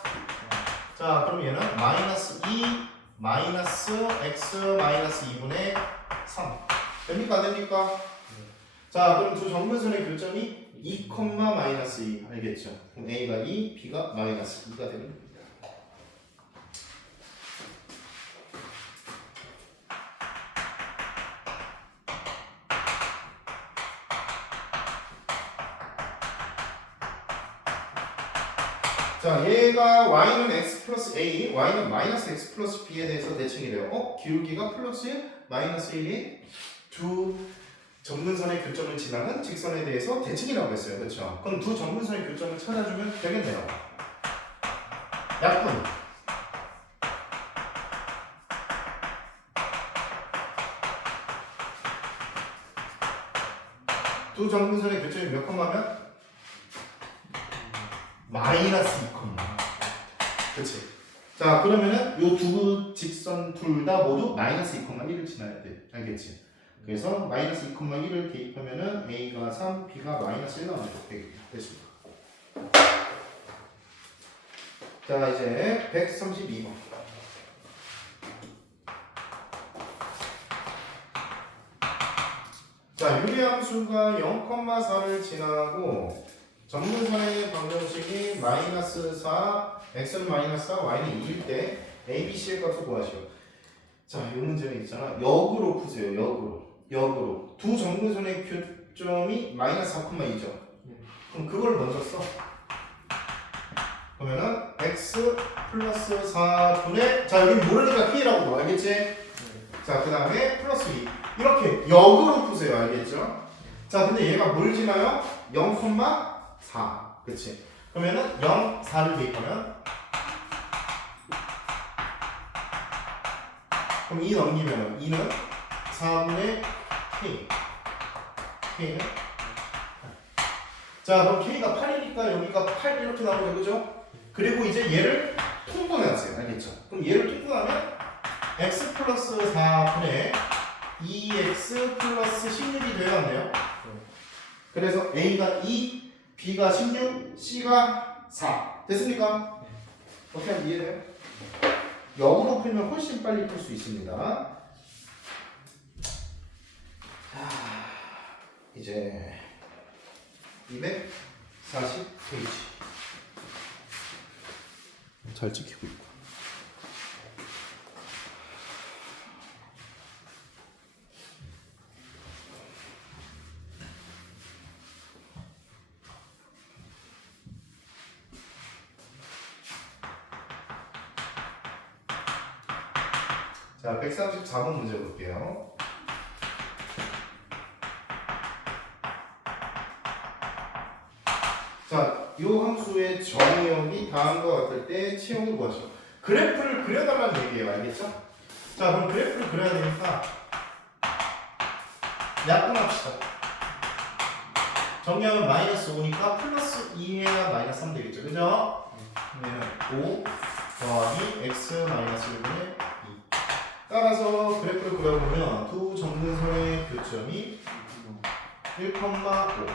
자, 그럼 얘는 마이너스 2 마이너스 x 마이너스 2분의 3 됩니까? 안 됩니까? 자, 그럼 두 점근선의 교점이 2, 마이너스 2 알겠죠? 그럼 A가 2, B가 마이너스 2가 되는 겁니다. 자, 얘가 y는 x 플러스 a, y는 마이너스 x 플러스 b에 대해서 대칭이 돼요. 기울기가 플러스 1, 마이너스 1이 두 점근선의 교점을 지나는 직선에 대해서 대칭이라고 했어요. 그렇죠? 그럼 두 점근선의 교점을 찾아주면 되겠네요. 약분. 두 점근선의 교점이 몇 콤마면? 마이너스 2 콤마. 그치? 자 그러면은 요 두 직선 둘 다 모두 마이너스 2,1을 지나야 돼. 알겠지? 그래서 마이너스 2,1을 대입하면은 a가 3, b가 마이너스 1 나오는 거 되겠다. 됐습니다. 자 이제 132번. 자 유리함수가 0,4를 지나고 정근선의 방정식이 마이너스 4, x는 마이너스 4, y는 2일 때 a, b, c의 값을 구하시오. 자, 이 문제는 있잖아. 역으로 푸세요. 역으로. 두 정근선의 교점이 마이너스 4,2죠. 그럼 그걸 먼저 써. 그러면은 x 플러스 4분의 자 여기 모르니까 p라고 봐. 알겠지? 자, 그 다음에 플러스 2. 이렇게 역으로 푸세요. 알겠죠? 자, 근데 얘가 뭘 지나요? 0,4. 그치? 그러면은 0, 4를 대입하면 그럼 2 넘기면 2는 4분의 k. k는 자, 그럼 k가 8이니까 여기가 8 이렇게 나오죠. 그죠? 그리고 이제 얘를 통분하세요. 알겠죠? 그럼 얘를 통분하면 x 플러스 4분의 2x 플러스 16이 되어야네요. 그래서 a가 2, b가 16, c가 4. 됐습니까? 어떻게 하면 이해돼요? 역으로 풀면 훨씬 빨리 풀 수 있습니다. 자, 이제 240페이지. 잘 찍히고 있고. 자, 134번 문제 볼게요. 자, 이 함수의 정의역이 다음과 같을 때 채용을 구하시오. 그래프를 그려달라는 얘기예요. 알겠죠? 자, 그럼 그래프를 그려야 되니까 약분합시다. 정의역은 마이너스 5니까 플러스 2해야 마이너스 3 되겠죠. 그죠? 그러면 5 더하기 x 마이너스 1분의 2. 따라서 그래프를 그려보면 두 정근선의 교점이 1,5.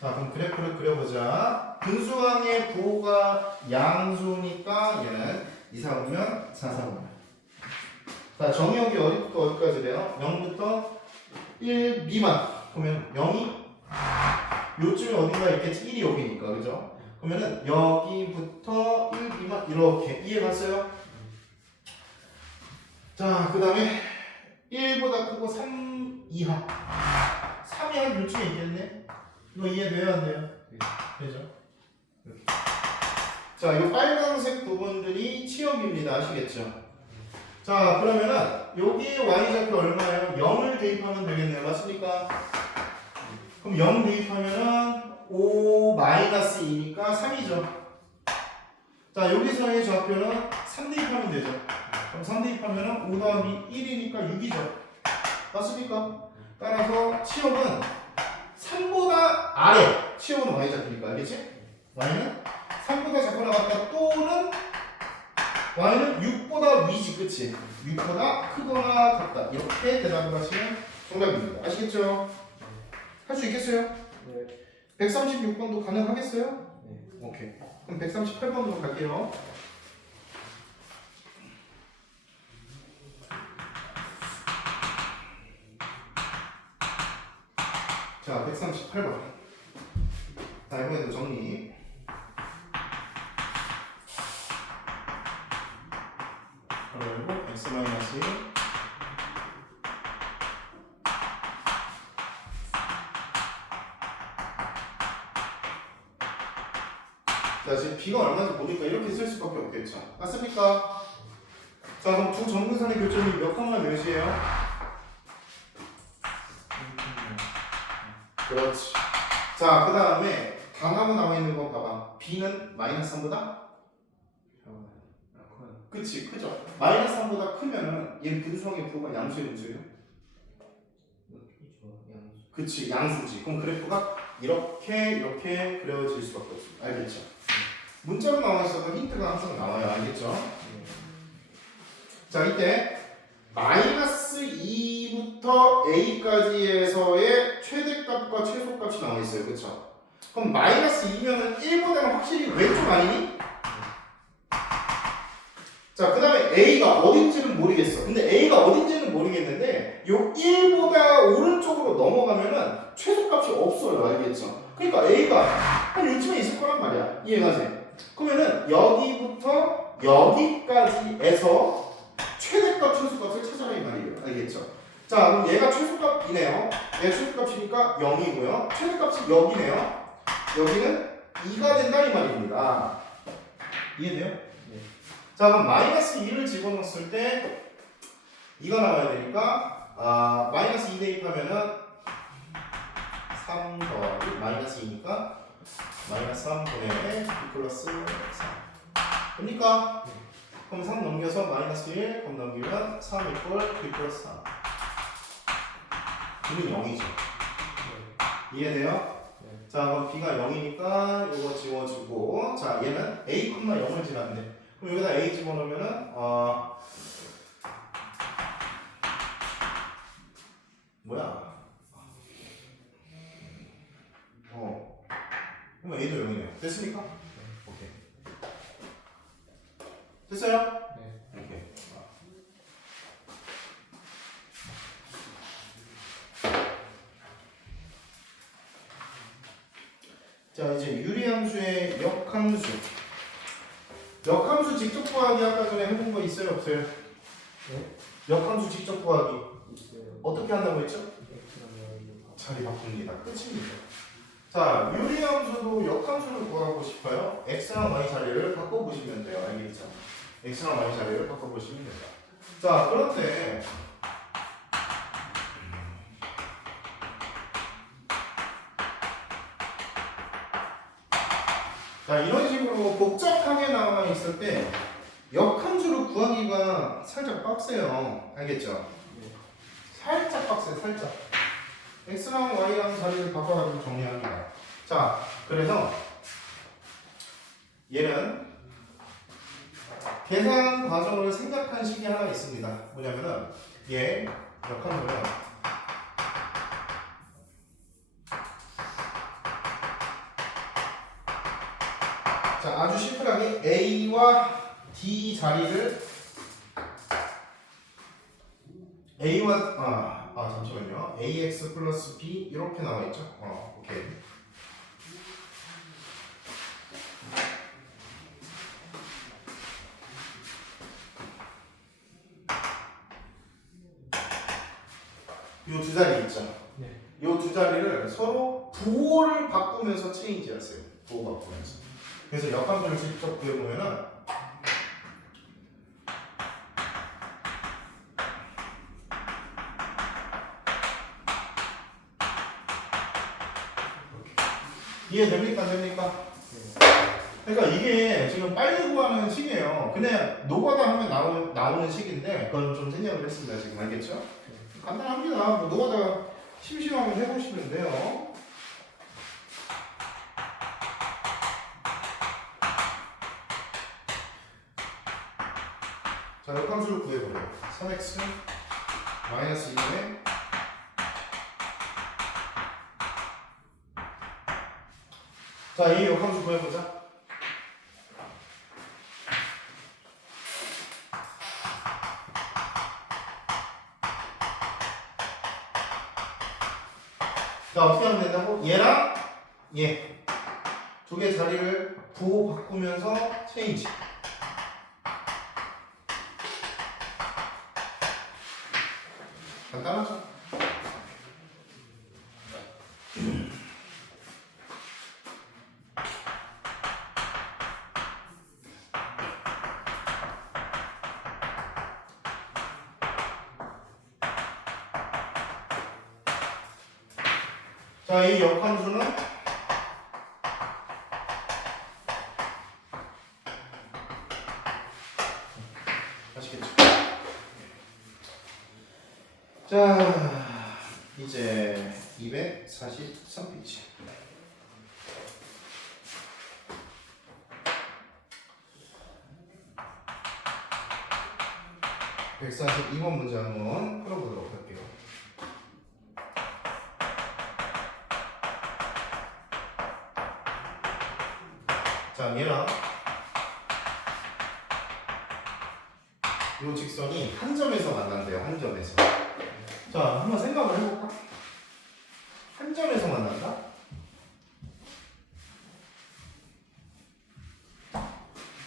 자, 그럼 그래프를 그려보자. 근수항의 부호가 양수니까 얘는 2, 4, 5면 4, 4, 5면. 자, 정의역이 어디부터 어디까지 돼요? 0부터 1 미만. 그러면 0이 요쯤에 어딘가 있겠지? 1이 여기니까. 그죠? 그러면은 여기부터 1 미만 이렇게 이해갔어요? 자, 그 다음에 1보다 크고 3 이하. 3이 한 요쯤에 있겠네? 이거 이해돼야 안 돼요? 되죠? 이렇게. 자, 이 빨간색 부분들이 치역입니다. 아시겠죠? 자, 그러면은 여기 y좌표 얼마예요? 0을 대입하면 되겠네요. 맞습니까? 그럼 0 대입하면은 5 마이너스 2니까 3이죠. 자, 여기서의 좌표는 3 대입하면 되죠. 그럼 3 대입하면은 5 더하기 1이니까 6이죠. 맞습니까? 따라서 치역은 3보다 아래. 치역은 y좌표니까 알겠지? y는 3보다 작거나 같다 또는 y는 6보다 위지. 그치? 6보다 크거나 같다. 이렇게 대답을 하시면 정답입니다. 아시겠죠? 할 수 있겠어요? 네. 136번도 가능하겠어요? 네. 오케이. 그럼 138번으로 갈게요. 자, 138번. 자, 이번에도 정리. 그리고 x-1 자, 지금 b가 얼마인지 모르니까 이렇게 쓸 수밖에 없겠죠. 맞습니까? 자, 그럼 두 정근선의 교점이 몇 컴마 몇이에요? 그렇지. 자, 그 다음에 당하고 나와 있는 거 봐봐. b는 마이너스 3보다? 그치, 크죠? 마이너스 3보다 크면은 얘는 근수항의 부호가 양수의 분수예요? 그치, 양수지. 그럼 그래프가 이렇게 그려질 수밖에 없습니다. 알겠죠? 문자로 나와 있어도 힌트가 항상 나와요. 알겠죠? 자, 이때 마이너스 2부터 a까지에서의 최대값과 최소값이 나와 있어요. 그쵸? 그럼 마이너스 2면은 1보다는 확실히 왼쪽 아니니? 자, 그 다음에 a가 어딘지는 모르겠어. 근데 a가 어딘지는 모르겠는데 요 1보다 오른쪽으로 넘어가면은 최소값이 없어요. 알겠죠? 그러니까 a가 한 요쯤에 있을 거란 말이야. 이해가세요? 그러면은 여기부터 여기까지에서 최대값, 최소값을 찾아라 이 말이에요. 알겠죠? 자, 그럼 얘가 최소값이네요. 얘가 최소값이니까 0이고요. 최대값이 여기네요. 여기는 2가 된다 이 말입니다. 이해돼요? 네. 자, 그럼 마이너스 2를 집어넣었을 때 2가 나와야 되니까 마이너스 2 대입하면은 3 더하기 마이너스 2니까 마이너스 3분의 2 플러스 3 그러니까 그럼 3 넘겨서 마이너스 1 그럼 넘기면 3 이퀄 B 플러스 3 B는 0이죠. 이해돼요? 네. 자, 그럼 B가 0이니까 이거 지워주고 자, 얘는 A, 0을 지났네. 그럼 여기다 A 집어넣으면은 뭐야? 그럼 A도 0이네요. 됐습니까? 오케이. 됐어요? 네. 오케이. 자, 이제 유리함수의 역함수. 역함수 직접 구하기 아까 전에 해본 거 있어요, 없어요? 네. 역함수 직접 구하기 있어요. 어떻게 한다고 했죠? 자리 바꿉니다. 끝입니다. 자, 유리함수도 역함수를 구하고 싶어요. x랑 y 자리를 바꿔보시면 돼요. 알겠죠? x랑 y 자리를 바꿔보시면 됩니다. 자, 그런데 자, 이런 식으로 복잡하게 나와 있을 때 역함수를 구하기가 살짝 빡세요. 알겠죠? 네. 살짝 빡세, 살짝. x랑 y랑 자리를 바꿔가지고 정리합니다. 자, 그래서 얘는 계산 과정을 생각한 식이 하나 있습니다. 뭐냐면은 얘 역함수는 자, 아주 심플하게 a와 d 자리를 a와 잠시만요. ax 플러스 b 이렇게 나와 있죠? 오케이. 요 두 자리 있죠? 네. 요 두 자리를 서로 부호를 바꾸면서 체인지 하세요. 부호 바꾸면서. 그래서 역함수를 직접 구해보면은 이해됩니까? 됩니까? 그러니까 이게 지금 빨리 구하는 식이에요. 그냥 노가다 하면 나오는 식인데 그건 좀 생략을 했습니다. 지금 알겠죠? 간단합니다. 뭐 노가다 심심하면 해보시면 돼요. 자, 역함수를 구해보래요. 3x 마이너스 2분의 자, 이 역함수 구해보자. 자, 어떻게 하면 된다고? 얘랑 얘 두 개 자리를 부호 바꾸면서 체인지. 간단하죠? 자, 이 역함수는 아시겠죠? 자, 이제 243페이지. 142번 문제 한번 풀어보도록 할게요. 자, 얘랑 이 직선이 한 점에서 만난대요. 한 점에서. 자, 한번 생각을 해볼까? 한 점에서 만난다?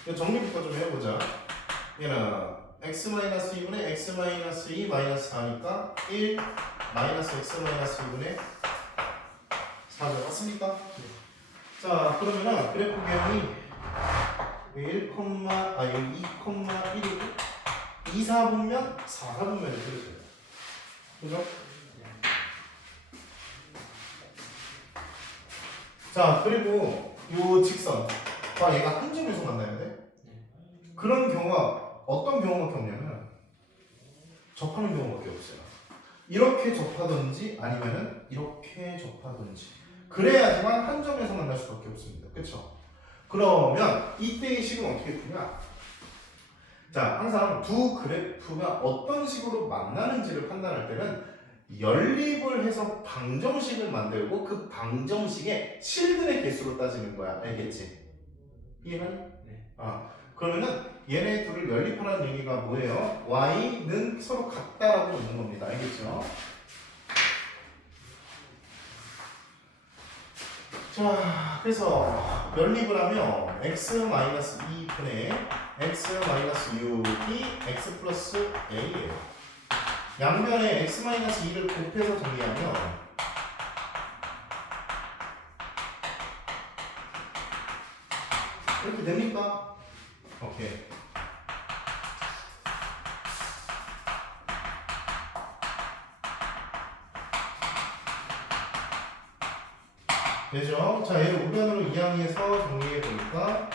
이 정리부터 좀 해보자. 얘는 x-2분의 x-2 마이너스 4니까 1 마이너스 x-2분의 4죠. 맞습니까? 자, 그러면은 그래프 개형이 1, 여기 2,1이고 2, 4분면 4, 4분면이 그려져요. 그죠? 자, 그리고 요 직선 얘가 한 점에서 만나야 돼? 그런 경우가 어떤 경우밖에 없냐면 접하는 경우밖에 없어요. 이렇게 접하든지 아니면은 이렇게 접하든지 그래야지만 한 점에서 만날 수밖에 없습니다. 그쵸? 그러면 이때의 식은 어떻게 푸냐? 자, 항상 두 그래프가 어떤 식으로 만나는지를 판단할 때는 연립을 해서 방정식을 만들고 그 방정식의 실근의 개수로 따지는 거야. 알겠지? 이해하니? 네. 그러면은 얘네 둘을 연립하라는 얘기가 뭐예요? y는 서로 같다라고 있는 겁니다. 알겠죠? 자, 그래서 연립을 하면 x-2분의 x-6이 x 플러스 a예요. 양면에 x-2를 곱해서 정리하면 이렇게 됩니까? 오케이. 되죠? 자, 얘를 우변으로 이항해서 정리해 보니까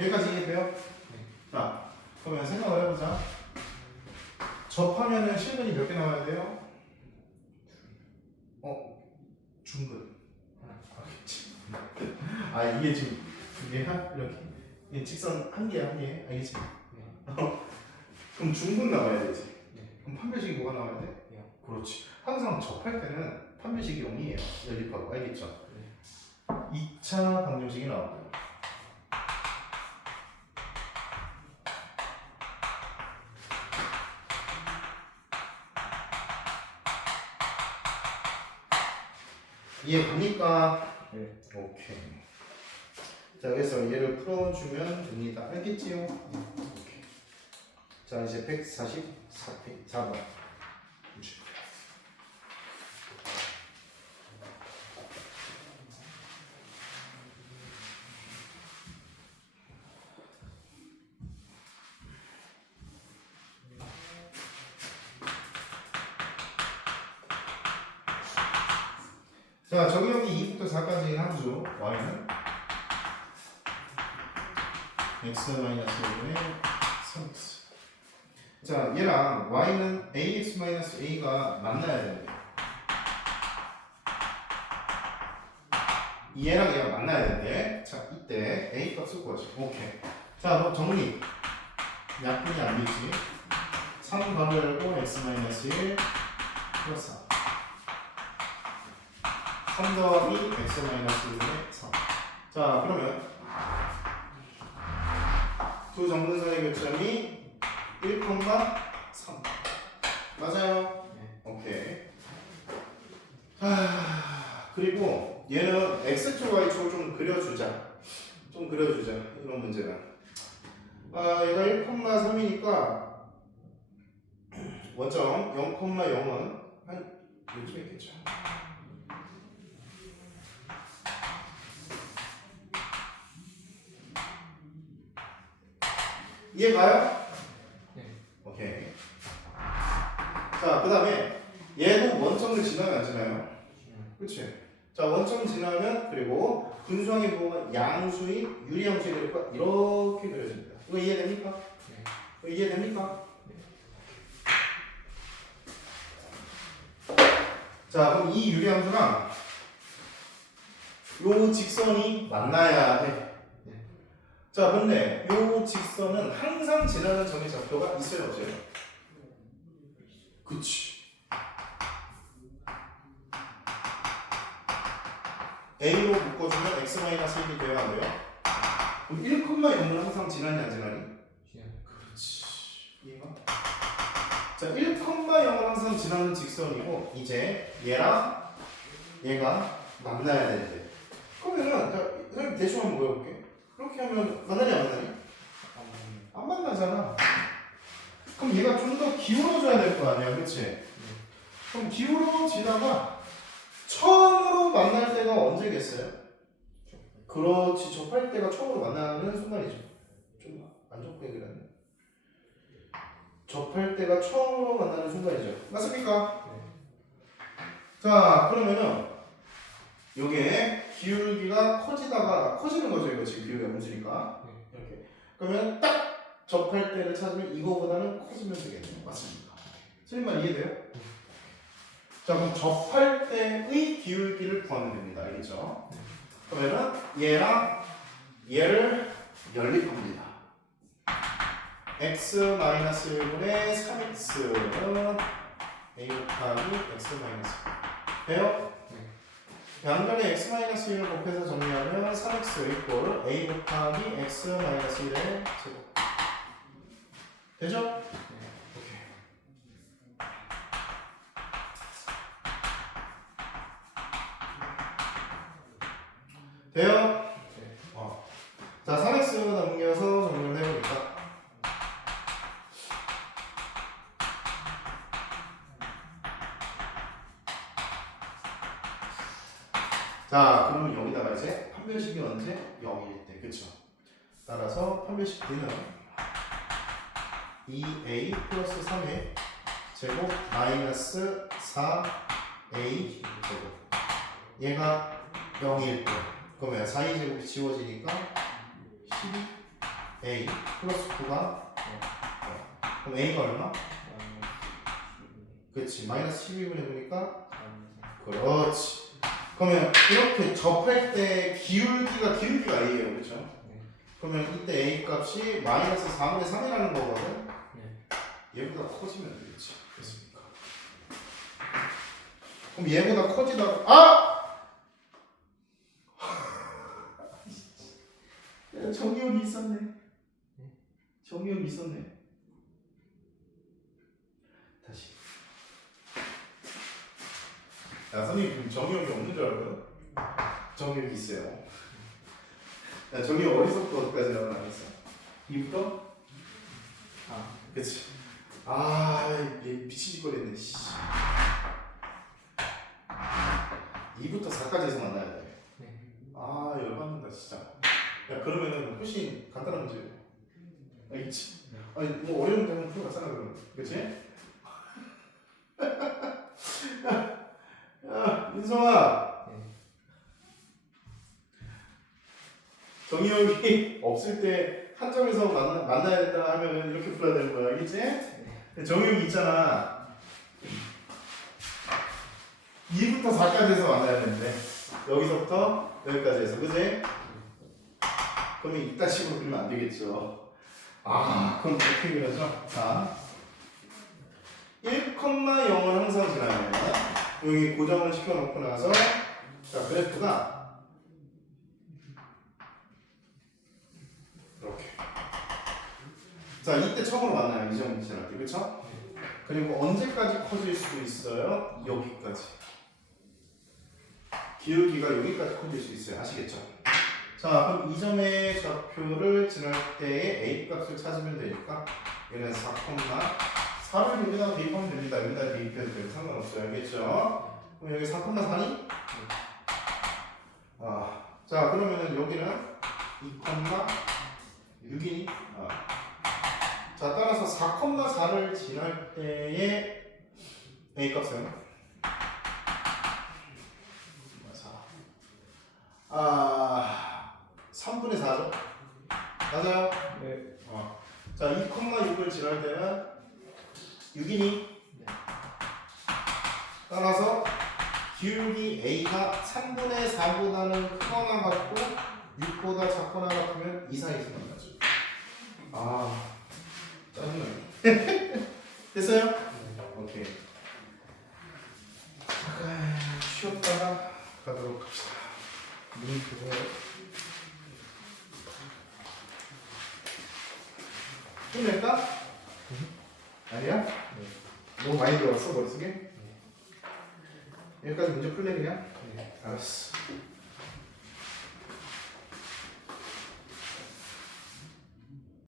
여기까지 이해돼요? 네. 자, 그러면 생각을 해보자. 접하면은 실근이 몇 개 나와야 돼요? 중근. 이게 지금 두 개야? 이렇게. 이게 직선 한 개야, 한 개. 알겠지? 그럼 중근 나와야 되지. 그럼 판별식이 뭐가 나와야 돼? 그렇지. 항상 접할 때는 판별식이 0이에요. 연립하고. 알겠죠? 2차 방정식이 나왔고요. 이해 됩니까? 네. 오케이. 자, 그래서 얘를 풀어주면 됩니다. 알겠지요? 오케이. 자, 이제 144번. 자, 적용이 2부터 4까지 함수 y는 x-1분의 3x. 자, 얘랑 y는 ax-a가 만나야 되는데 얘랑 얘가 만나야 되는데 자, 이때 a 값을 구하죠. 오케이. 자, 그럼 정리. 약분이 안 되지. 3 바로 열고 x-1 플러스 4. 3 더하기 x-1분의 3. 자, 그러면 두 정근선의 교점이 1,3. 맞아요? 네. 오케이. 그리고 얘는 x축, y축을 좀 그려주자. 이런 문제는. 얘가 1,3이니까 원점 0,0은 한 요쯤 있겠죠. 이해 가요? 네. 오케이. 자, 그 다음에 얘도 원점을 지나면 안 지나요? 그치? 자, 원점 지나면 그리고 분수항의 부호가 양수의 유리함수의 그래프가 이렇게 그려집니다. 이거 이해됩니까? 네. 이거 이해됩니까? 자, 그럼 이 유리함수랑 요 직선이 만나야 돼. 자, 근데 요 직선은 항상 지나는 점의 좌표가 있어요, 없어요? 그치. A로 묶어주면 x-1이 돼야 안 돼요? 그럼 1,0은 항상 지나니 안 지나니? 그렇지. 이해가? 자, 1,0은 항상 지나는 직선이고 이제 얘랑 얘가 만나야 되는데 그러면은 자, 선생님 대충 한번 보여볼게. 그렇게 하면 만나니 안 만나니? 안 만나잖아. 그럼 얘가 좀 더 기울어져야 될 거 아니야, 그치? 그럼 기울어지다가 처음으로 만날 때가 언제겠어요? 그렇지, 접할 때가 처음으로 만나는 순간이죠. 좀 안 좋고 얘기를 했네. 접할 때가 처음으로 만나는 순간이죠. 맞습니까? 자, 그러면은 요게 기울기가 커지다가 커지는 거죠. 이거 지금 기울기가 움직이니까 이렇게. 그러면 딱 접할 때를 찾으면 이거보다는 커지면 되겠네요. 맞습니까? 틀린 말 이해돼요? 자, 그럼 접할 때의 기울기를 구하면 됩니다. 알겠죠? 그러면은 얘랑 얘를 연립합니다. x-1분의 3x는 a 곱하기 x-1 돼요? 양변에 x-1을 곱해서 정리하면 3x 이꼴 a 곱하기 x-1의 제곱 되죠? 오케이. 돼요? 자, 3x 넘겨서 정리를 해보니까 자, 그러면 여기다가 이제 판별식이 언제? 0일 때, 그쵸? 따라서 판별식 D는 2a 플러스 3의 제곱 마이너스 4a 제곱 얘가 0일 때 그러면 4a 제곱이 지워지니까 12a 플러스 9가 그럼 a가 얼마? 그치, 마이너스 12분 해보니까 그렇지. 그러면 이렇게 접할 때 기울기가 A예요, 그렇죠? 그러면 이때 A 값이 마이너스 4분의 3이라는 거거든. 얘보다 커지면 되겠지. 됐습니까? 그럼 얘보다 커지다가 야, 정의역이 있었네. 정의역이 있었네. 다시. 야, 선생님 정의역이 없는 줄 알거든? 정의역이 있어요. 야, 정의역 어디서부터 어디까지 나왔어? 2부터? 그치. 얘 미치짓거리네. 2부터 4까지 해서 만나야 돼. 열받는다 진짜. 야, 그러면은 훨씬 간단한 문제예요. 알겠지? 아니, 뭐 어려운 문제 한번 풀어봤잖아, 그러면. 그치? 야, 민성아. 정의역이 없을 때 한 점에서 만나야 된다 하면 이렇게 풀어야 되는 거야, 알겠지? 정의역이 있잖아. 2부터 4까지 해서 만나야 되는데 여기서부터 여기까지 해서, 그치? 그러면 이따 식으로 그리면 안 되겠죠. 그럼 어떻게 그려져? 자, 1,0은 항상 지나면 여기 고정을 시켜놓고 나서 자, 그래프가 이렇게. 자, 이때 처음으로 만나요. 이 정도 지날 때, 그쵸? 그리고 언제까지 커질 수도 있어요? 여기까지. 기울기가 여기까지 커질 수 있어요. 아시겠죠? 자, 그럼 이 점의 좌표를 지날 때의 A 값을 찾으면 되니까 얘는 4,4를 여기다가 대입하면 됩니다. 여기다 대입해도 돼도 상관없어요. 알겠죠? 그럼 여기 4,4니? 자, 그러면은 여기는 2,6이니? 자, 따라서 4,4를 지날 때의 A 값은 3분의 4죠? 맞아요? 네. 자, 2,6을 지날 때는 6이니? 따라서 기울기 a가 3분의 4보다는 크거나 같고 6보다 작거나 같으면 이 사이에서 만나죠. 아 짜증나네. 됐어요? 오케이. 잠깐 쉬었다가 가도록 합시다. 눈이 뜨거워요. 끝낼까? 아니야? 너무 많이 들어갔어 머릿속에? 여기까지 문제 풀래 그냥? 알았어.